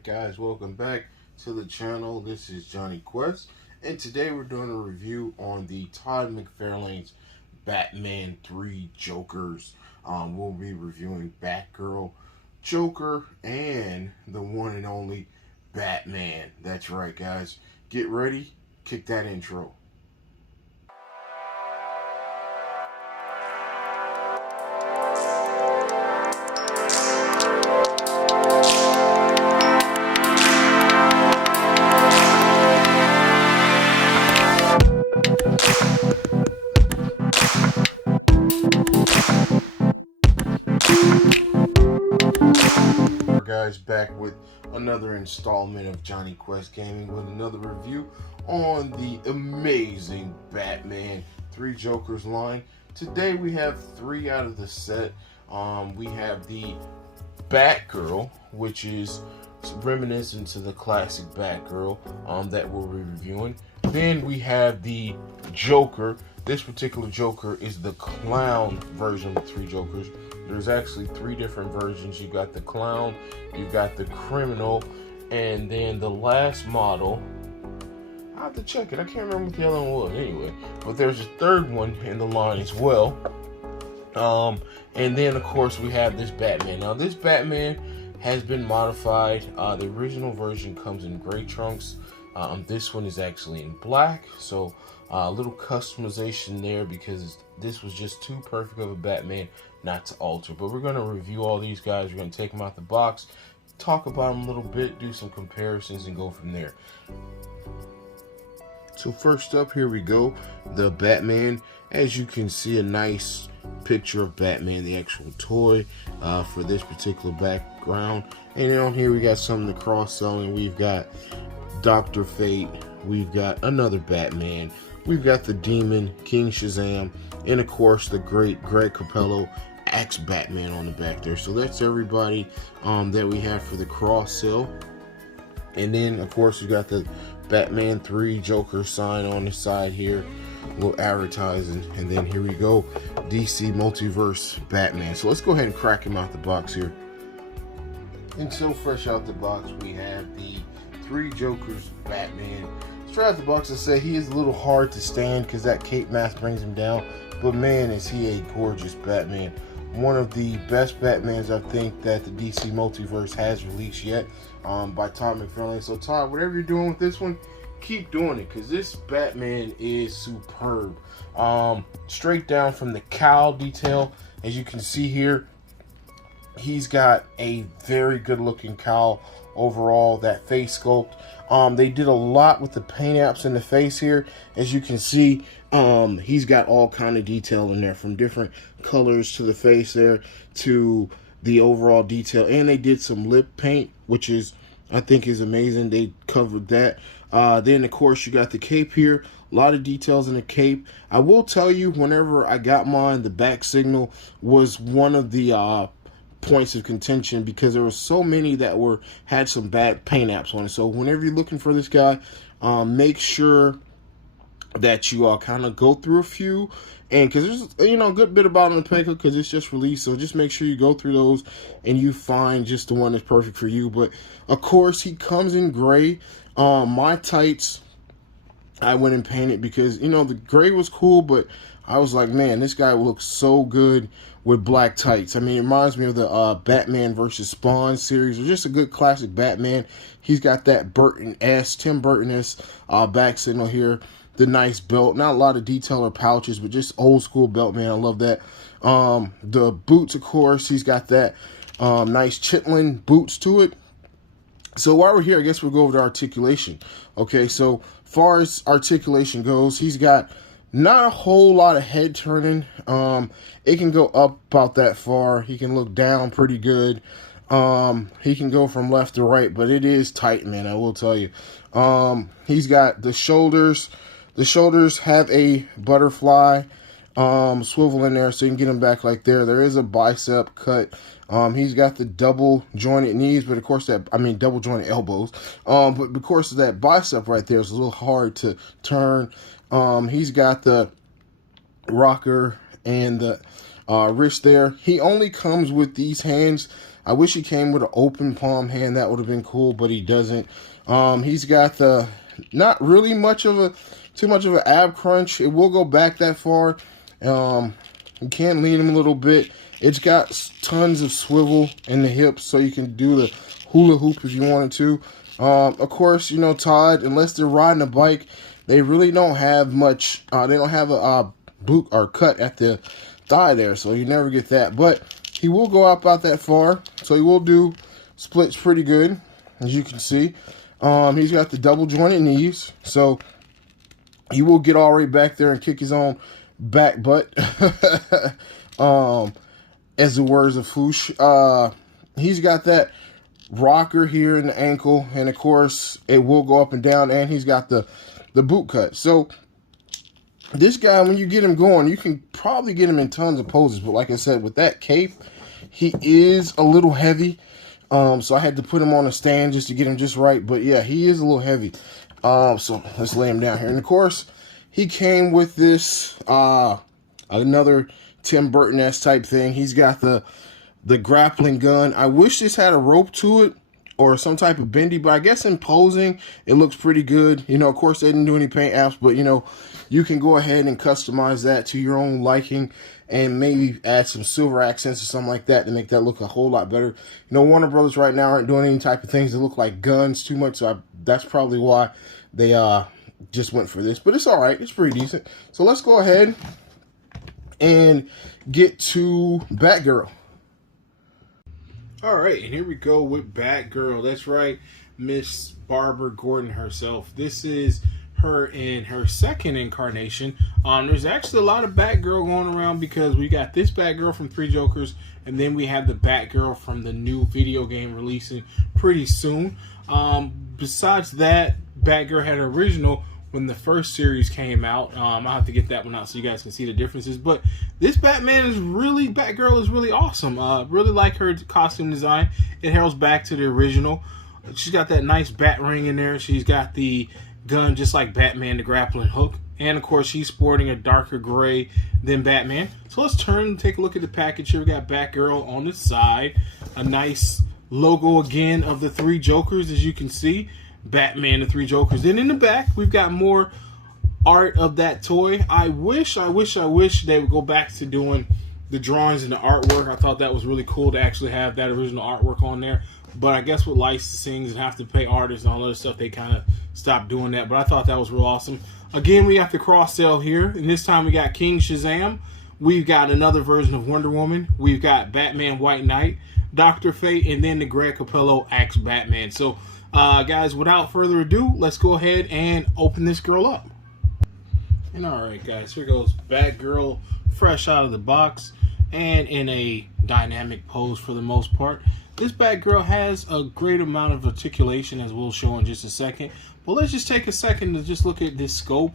Alright guys, welcome back to the channel. This is Johnny Quest, and today we're doing a review on the Todd McFarlane's Batman 3 Jokers. We'll be reviewing Batgirl, Joker, and the one and only Batman. That's right guys, get ready, kick that intro. Guys, back with another installment of Johnny Quest Gaming with another review on the amazing Batman 3 Jokers line. Today we have 3 out of the set. We have the Batgirl, which is reminiscent to the classic Batgirl that we'll be reviewing. Then we have the Joker. This particular Joker is the clown version of the 3 Jokers. There's actually 3 different versions. You got the clown, you got the criminal, and then the last model, I have to check it. I can't remember what the other one was anyway. But there's a 3rd one in the line as well. And then of course we have this Batman. Now this Batman has been modified. The original version comes in gray trunks. This one is actually in black. So a little customization there because this was just too perfect of a Batman not to alter. But we're going to review all these guys. We're going to take them out the box, talk about them a little bit, do some comparisons, and go from there. So first up, here we go, the Batman. As you can see, a nice picture of Batman, the actual toy for this particular background. And then on here we got some of the cross-selling. We've got Dr. Fate, we've got another Batman, we've got the Demon, King Shazam, and of course the great Greg Capullo ex-Batman on the back there. So that's everybody that we have for the cross-sell. And then of course we got the Batman 3 Joker sign on the side here, a little advertising, and then here we go, DC Multiverse Batman. So let's go ahead and crack him out the box here. And so fresh out the box we have the 3 Jokers Batman. Straight out the box, I say he is a little hard to stand because that cape mask brings him down, but man is he a gorgeous Batman. One of the best Batmans I think that the DC Multiverse has released yet, by Todd McFarlane. So Todd, whatever you're doing with this one, keep doing it because this Batman is superb. Straight down from the cowl detail, as you can see here, he's got a very good looking cowl overall. That face sculpt, they did a lot with the paint apps in the face here. As you can see, he's got all kind of detail in there, from different colors to the face there to the overall detail. And they did some lip paint, which is, I think, is amazing. They covered that. Then of course you got the cape here, a lot of details in the cape. I will tell you, whenever I got mine, the back signal was one of the points of contention because there were so many that had some bad paint apps on it. So whenever you're looking for this guy, make sure that you kind of go through a few, and because there's a good bit about him to pick up because it's just released. So just make sure you go through those and you find just the one that's perfect for you. But of course he comes in gray. My tights, I went and painted because the gray was cool, but I was like, man, this guy looks so good with black tights. I mean, it reminds me of the Batman versus Spawn series. It's just a good classic Batman. He's got that Tim Burton-esque back signal here. The nice belt, not a lot of detail or pouches, but just old school belt, man. I love that. The boots, of course, he's got that nice chitlin boots to it. So while we're here, I guess we'll go over the articulation. Okay, so far as articulation goes, he's got not a whole lot of head turning. It can go up about that far. He can look down pretty good. He can go from left to right, but it is tight, man, I will tell you. He's got the shoulders. The shoulders have a butterfly swivel in there, so you can get him back like there. There is a bicep cut. He's got the double jointed knees, but of course double jointed elbows. But of course that bicep right there is a little hard to turn. He's got the rocker and the wrist there. He only comes with these hands I wish he came with an open palm hand. That would have been cool, but he doesn't. He's got the not really too much of an ab crunch. It will go back that far. You can lean him a little bit. It's got tons of swivel in the hips, so you can do the hula hoop if you wanted to. Of course, you know, Todd, unless they're riding a bike, they really don't have much. They don't have a boot or cut at the thigh there, so you never get that. But he will go up about that far, so he will do splits pretty good, as you can see. He's got the double jointed knees, so he will get all the way back there and kick his own back butt. As the words of Foosh. He's got that rocker here in the ankle, and of course it will go up and down, and he's got the boot cut. So this guy, when you get him going, you can probably get him in tons of poses, but like I said, with that cape, he is a little heavy. So I had to put him on a stand just to get him just right, but yeah, he is a little heavy. So let's lay him down here. And of course, he came with this another Tim Burton-esque type thing. He's got the grappling gun. I wish this had a rope to it or some type of bendy, but I guess in posing, it looks pretty good. You know, of course, they didn't do any paint apps, but, you know, you can go ahead and customize that to your own liking and maybe add some silver accents or something like that to make that look a whole lot better. You know, Warner Brothers right now aren't doing any type of things that look like guns too much, so that's probably why they just went for this. But it's all right. It's pretty decent. So let's go ahead and get to Batgirl. All right, and here we go with Batgirl. That's right, Miss Barbara Gordon herself. This is her in her second incarnation. There's actually a lot of Batgirl going around because we got this Batgirl from Three Jokers, and then we have the Batgirl from the new video game releasing pretty soon. Besides that, Batgirl had an original when the first series came out. I'll have to get that one out so you guys can see the differences. But this Batgirl is really awesome. Really like her costume design. It heralds back to the original. She's got that nice bat ring in there. She's got the gun just like Batman, the grappling hook. And of course, she's sporting a darker gray than Batman. So let's turn and take a look at the package here. We got Batgirl on the side. A nice logo again of the Three Jokers, as you can see. Batman, the Three Jokers. Then in the back, we've got more art of that toy. I wish they would go back to doing the drawings and the artwork. I thought that was really cool to actually have that original artwork on there. But I guess with licensing and have to pay artists and all other stuff, they kind of stopped doing that. But I thought that was real awesome. Again, we got the cross sale here. And this time we got King Shazam. We've got another version of Wonder Woman. We've got Batman White Knight, Dr. Fate, and then the Greg Capullo Axe Batman. So, guys, without further ado, let's go ahead and open this girl up. And alright, guys, here goes Batgirl fresh out of the box and in a dynamic pose for the most part. This Batgirl has a great amount of articulation, as we'll show in just a second. But let's just take a second to just look at this scope.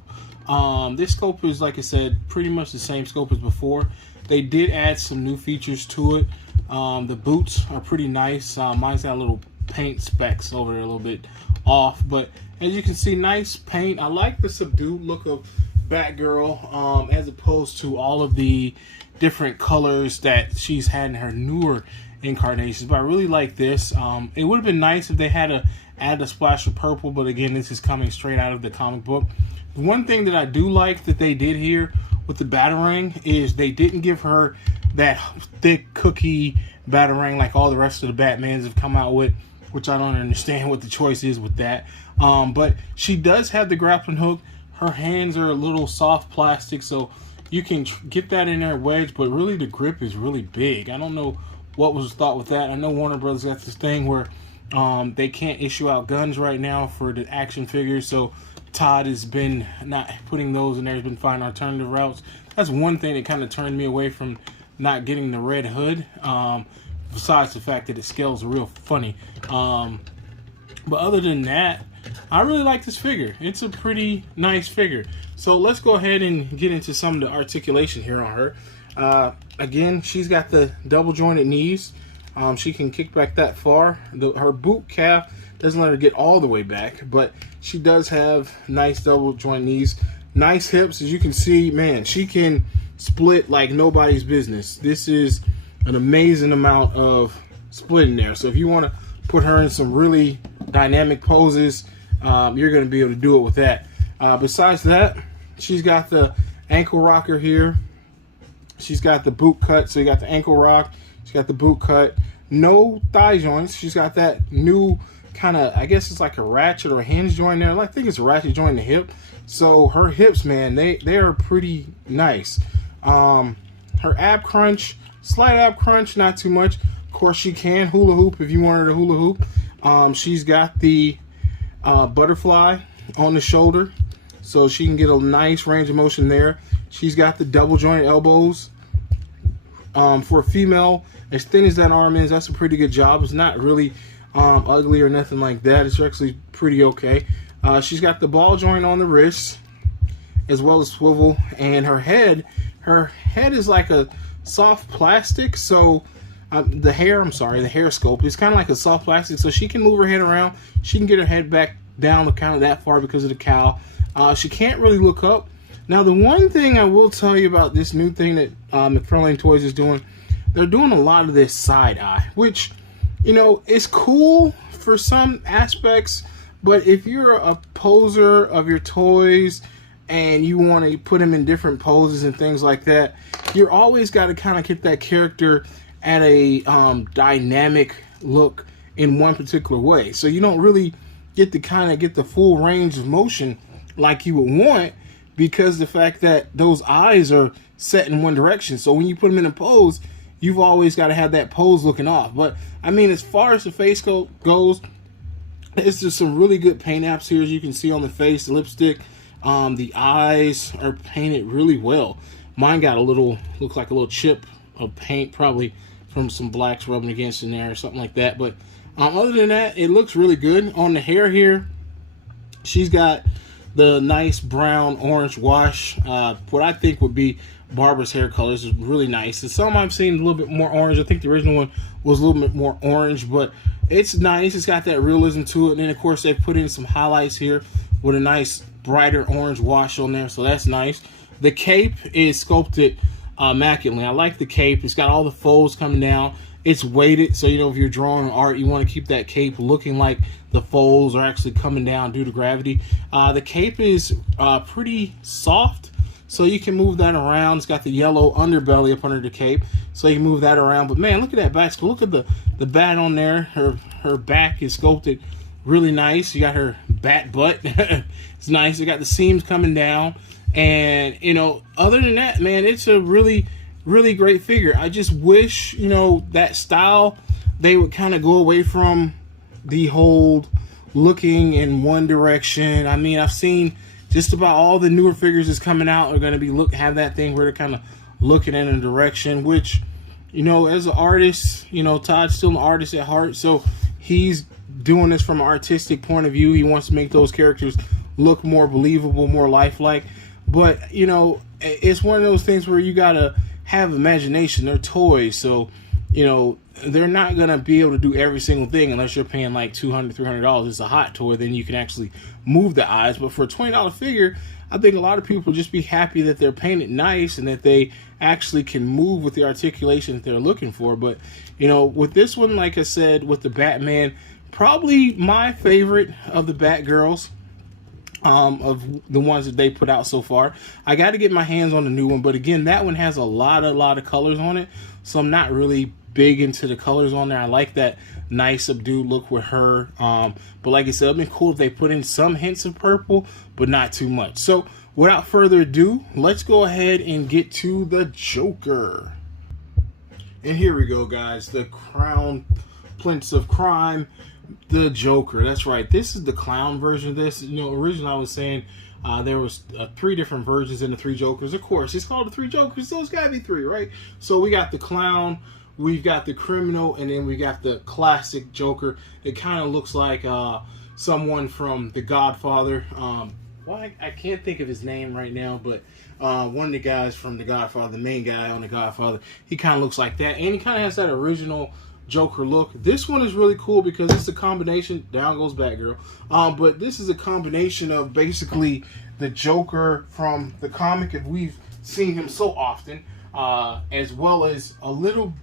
This scope is, like I said, pretty much the same scope as before. They did add some new features to it. The boots are pretty nice. Mine's got a little paint specks over there, a little bit off. But as you can see, nice paint. I like the subdued look of Batgirl as opposed to all of the different colors that she's had in her newer incarnations. But I really like this. It would have been nice if they had add a splash of purple, but again, this is coming straight out of the comic book. The one thing that I do like that they did here with the Batarang is they didn't give her that thick cookie Batarang like all the rest of the Batmans have come out with, which I don't understand what the choice is with that. But she does have the grappling hook. Her hands are a little soft plastic, so you can get that in there wedge, but really the grip is really big. I don't know what was thought with that. I know Warner Brothers got this thing where they can't issue out guns right now for the action figures, so Todd has been not putting those in there. He's been finding alternative routes. That's one thing that kind of turned me away from not getting the Red Hood, besides the fact that it scales real funny. But other than that, I really like this figure. It's a pretty nice figure. So let's go ahead and get into some of the articulation here on her. Again, she's got the double jointed knees. She can kick back that far. Her boot calf doesn't let her get all the way back, but she does have nice double joint knees. Nice hips. As you can see, man, she can split like nobody's business. This is an amazing amount of split in there. So if you want to put her in some really dynamic poses, you're going to be able to do it with that. Besides that, she's got the ankle rocker here. She's got the boot cut, so you got the ankle rock. She's got the boot cut. No thigh joints. She's got that new kind of, I guess it's like a ratchet or a hinge joint there. I think it's a ratchet joint in the hip. So her hips, man, they are pretty nice. Her ab crunch, slight ab crunch, not too much. Of course, she can hula hoop if you want her to hula hoop. She's got the butterfly on the shoulder, so she can get a nice range of motion there. She's got the double jointed elbows. For a female, as thin as that arm is, that's a pretty good job. It's not really ugly or nothing like that. It's actually pretty okay. She's got the ball joint on the wrist, as well as swivel, and her head is like a soft plastic. So the hair scope is kind of like a soft plastic, so she can move her head around. She can get her head back down kind of that far because of the cowl. She can't really look up. Now, the one thing I will tell you about this new thing that McFarlane Toys is doing, they're doing a lot of this side eye, which, you know, is cool for some aspects, but if you're a poser of your toys and you want to put them in different poses and things like that, you're always got to kind of get that character at a dynamic look in one particular way. So you don't really get to kind of get the full range of motion like you would want, because the fact that those eyes are set in one direction. So when you put them in a pose, you've always got to have that pose looking off. But I mean, as far as the face goes, it's just some really good paint apps here, as you can see on the face, the lipstick. The eyes are painted really well. Mine got looks like a little chip of paint, probably from some blacks rubbing against in there or something like that. But other than that, it looks really good. On the hair here, she's got the nice brown orange wash, what I think would be Barbara's hair colors. Is really nice. And some I've seen a little bit more orange. I think the original one was a little bit more orange, but it's nice. It's got that realism to it. And then of course they put in some highlights here with a nice brighter orange wash on there, so that's nice. The cape is sculpted immaculately. I like the cape. It's got all the folds coming down. It's weighted, so you know if you're drawing art, you want to keep that cape looking like the folds are actually coming down due to gravity. The cape is pretty soft, so you can move that around. It's got the yellow underbelly up under the cape, so you can move that around. But man, look at that back. Look at the bat on there. Her back is sculpted really nice. You got her bat butt. It's nice. You got the seams coming down, and you know, other than that, man, it's a really great figure. I just wish, you know, that style, they would kind of go away from the whole looking in one direction. I mean, I've seen just about all the newer figures that's coming out are going to be have that thing where they're kind of looking in a direction, which, you know, as an artist, you know, Todd's still an artist at heart, so he's doing this from an artistic point of view. He wants to make those characters look more believable, more lifelike. But, you know, it's one of those things where you got to have imagination. They're toys, so, you know, they're not going to be able to do every single thing unless you're paying like $200, $300. It's a hot toy, then you can actually move the eyes. But for a $20 figure, I think a lot of people just be happy that they're painted nice and that they actually can move with the articulation that they're looking for. But, you know, with this one, like I said, with the Batman, probably my favorite of the Batgirls. Of the ones that they put out so far. I got to get my hands on the new one, but again, that one has a lot of colors on it, so I'm not really big into the colors on there. I like that nice subdued look with her, but like I said, it'd be cool if they put in some hints of purple, but not too much. So without further ado, let's go ahead and get to the Joker. And here we go, guys, the Crown Prince of Crime, the Joker. That's right, this is the clown version of this. You know, originally I was saying there was 3 different versions in the 3 Jokers. Of course, it's called the 3 Jokers, so it's gotta be 3, right? So we got the clown, we've got the criminal, and then we got the classic Joker. It kind of looks like someone from The Godfather. Well, I can't think of his name right now, but one of the guys from The Godfather, the main guy on The Godfather, he kind of looks like that, and he kind of has that original Joker look. This one is really cool because it's a combination, down goes Batgirl, but this is a combination of basically the Joker from the comic, if we've seen him so often, as well as a little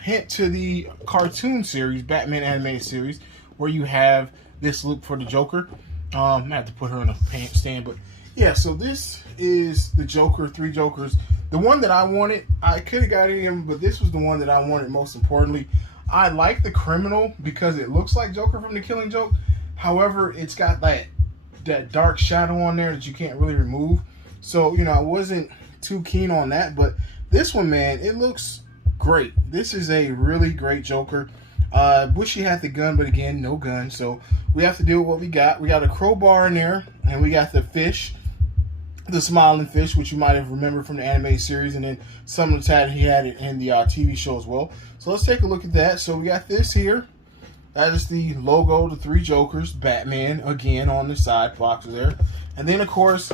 hint to the cartoon series, Batman animated series, where you have this look for the Joker. I have to put her in a pant stand, but yeah. So this is the Joker, 3 Jokers. The one that I wanted, I could have got any of them, but this was the one that I wanted most importantly. I like the criminal because it looks like Joker from The Killing Joke. However, it's got that dark shadow on there that you can't really remove. So, I wasn't too keen on that. But this one, man, it looks great. This is a really great Joker. Wish he had the gun, but again, no gun. So we have to deal with what we got. We got a crowbar in there, and we got the fish, the smiling fish, which you might have remembered from the animated series, and then some of the time he had it in the TV show as well. So let's take a look at that. So we got this here. That is the logo, the 3 Jokers, Batman, again, on the side box there. And then, of course,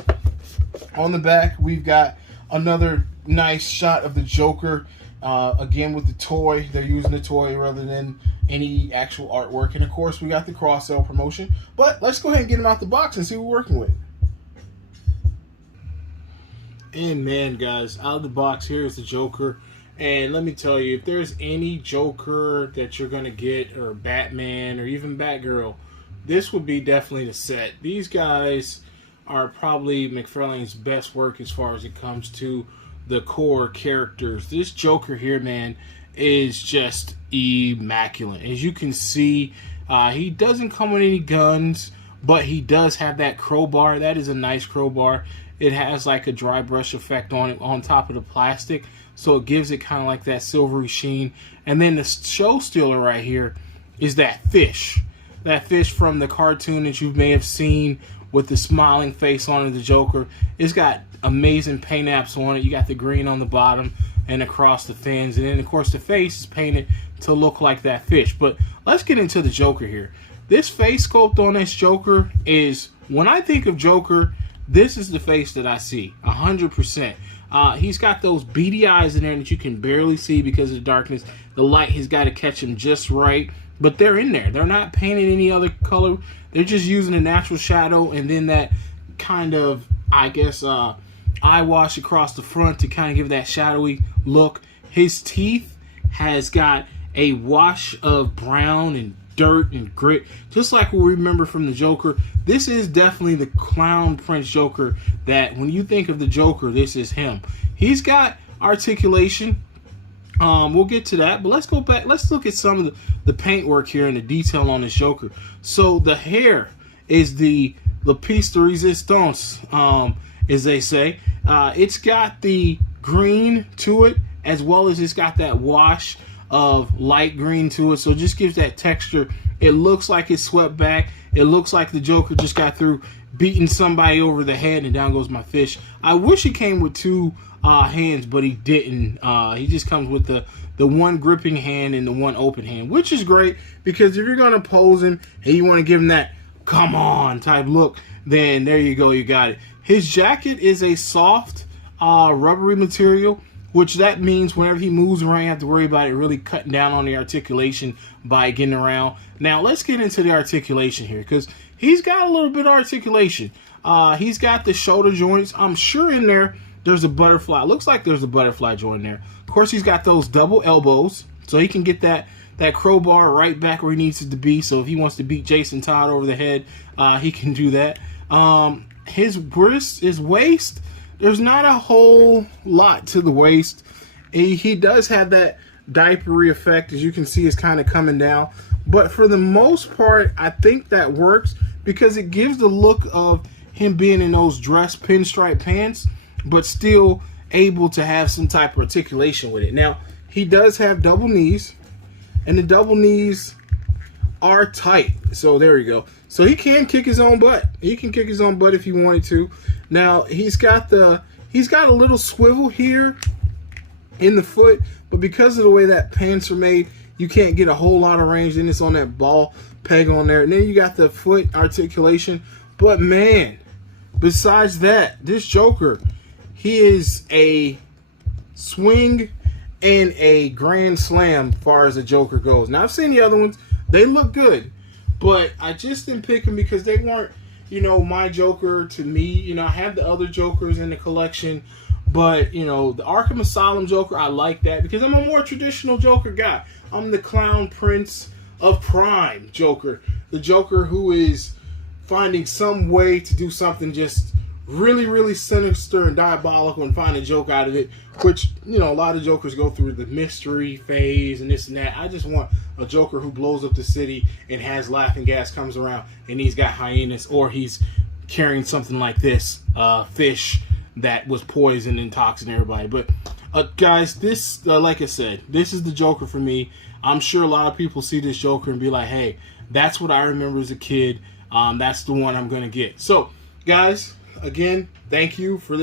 on the back, we've got another nice shot of the Joker, again, with the toy. They're using the toy rather than any actual artwork. And, of course, we got the cross-sell promotion. But let's go ahead and get them out the box and see what we're working with. And, man, guys, out of the box, here's the Joker. And let me tell you, if there's any Joker that you're going to get, or Batman, or even Batgirl, this would be definitely the set. These guys are probably McFarlane's best work as far as it comes to the core characters. This Joker here, man, is just immaculate. As you can see, he doesn't come with any guns, but he does have that crowbar. That is a nice crowbar. It has like a dry brush effect on it on top of the plastic, so it gives it kind of like that silvery sheen. And then the show stealer right here is that fish. That fish from the cartoon that you may have seen with the smiling face on it, the Joker. It's got amazing paint apps on it. You got the green on the bottom and across the fins. And then, of course, the face is painted to look like that fish. But let's get into the Joker here. This face sculpt on this Joker is, when I think of Joker, this is the face that I see, 100%. He's got those beady eyes in there that you can barely see because of the darkness. The light has got to catch him just right. But they're in there. They're not painted any other color. They're just using a natural shadow and then that kind of, I guess, eye wash across the front to kind of give that shadowy look. His teeth has got a wash of brown and dirt and grit, just like we remember from the Joker. This is definitely the clown prince Joker that when you think of the Joker, this is him. He's got articulation. We'll get to that, but let's go back. Let's look at some of the paint work here and the detail on this Joker. So the hair is the piece de resistance, as they say. It's got the green to it, as well as it's got that wash of light green to it, so it just gives that texture. It looks like it's swept back. It looks like the Joker just got through beating somebody over the head, and down goes my fish. I wish he came with 2 hands, but he didn't. He just comes with the one gripping hand and the one open hand, which is great, because if you're going to pose him and you want to give him that come on type look, then there you go, you got it. His jacket is a soft rubbery material, which that means whenever he moves around, you have to worry about it really cutting down on the articulation by getting around. Now, let's get into the articulation here, because he's got a little bit of articulation. He's got the shoulder joints. I'm sure in there's a butterfly. It looks like there's a butterfly joint there. Of course, he's got those double elbows, so he can get that crowbar right back where he needs it to be. So if he wants to beat Jason Todd over the head, he can do that. His wrist, his waist, there's not a whole lot to the waist. He does have that diapery effect, as you can see, is kind of coming down. But for the most part, I think that works because it gives the look of him being in those dress pinstripe pants, but still able to have some type of articulation with it. Now, he does have double knees, and the double knees are tight. So there you go. So he can kick his own butt. He can kick his own butt if he wanted to. Now, he's got a little swivel here in the foot, but because of the way that pants are made, you can't get a whole lot of range. Then it's on that ball peg on there. And then you got the foot articulation. But man, besides that, this Joker, he is a swing and a grand slam as far as the Joker goes. Now, I've seen the other ones. They look good. But I just didn't pick them because they weren't, my Joker to me. I have the other Jokers in the collection, But, you know, the Arkham Asylum Joker, I like that because I'm a more traditional Joker guy. I'm the clown prince of crime Joker. The Joker who is finding some way to do something just really, really sinister and diabolical and find a joke out of it, which, you know, a lot of Jokers go through the mystery phase and this and that. I just want a Joker who blows up the city and has laughing gas, comes around, and he's got hyenas, or he's carrying something like this, fish that was poisoned and toxin everybody. But guys, this, like I said, this is the Joker for me. I'm sure a lot of people see this Joker and be like, hey, that's what I remember as a kid. That's the one I'm going to get. So, guys, again, thank you for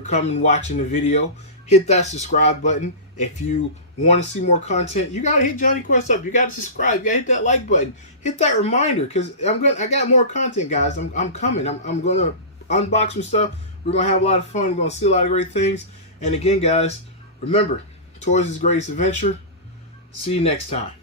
coming and watching the video. Hit that subscribe button. If you want to see more content, you got to hit Johnny Quest up. You got to subscribe. You got to hit that like button. Hit that reminder, because I got more content, guys. I'm coming. I'm going to unbox some stuff. We're going to have a lot of fun. We're going to see a lot of great things. And again, guys, remember, toys is the greatest adventure. See you next time.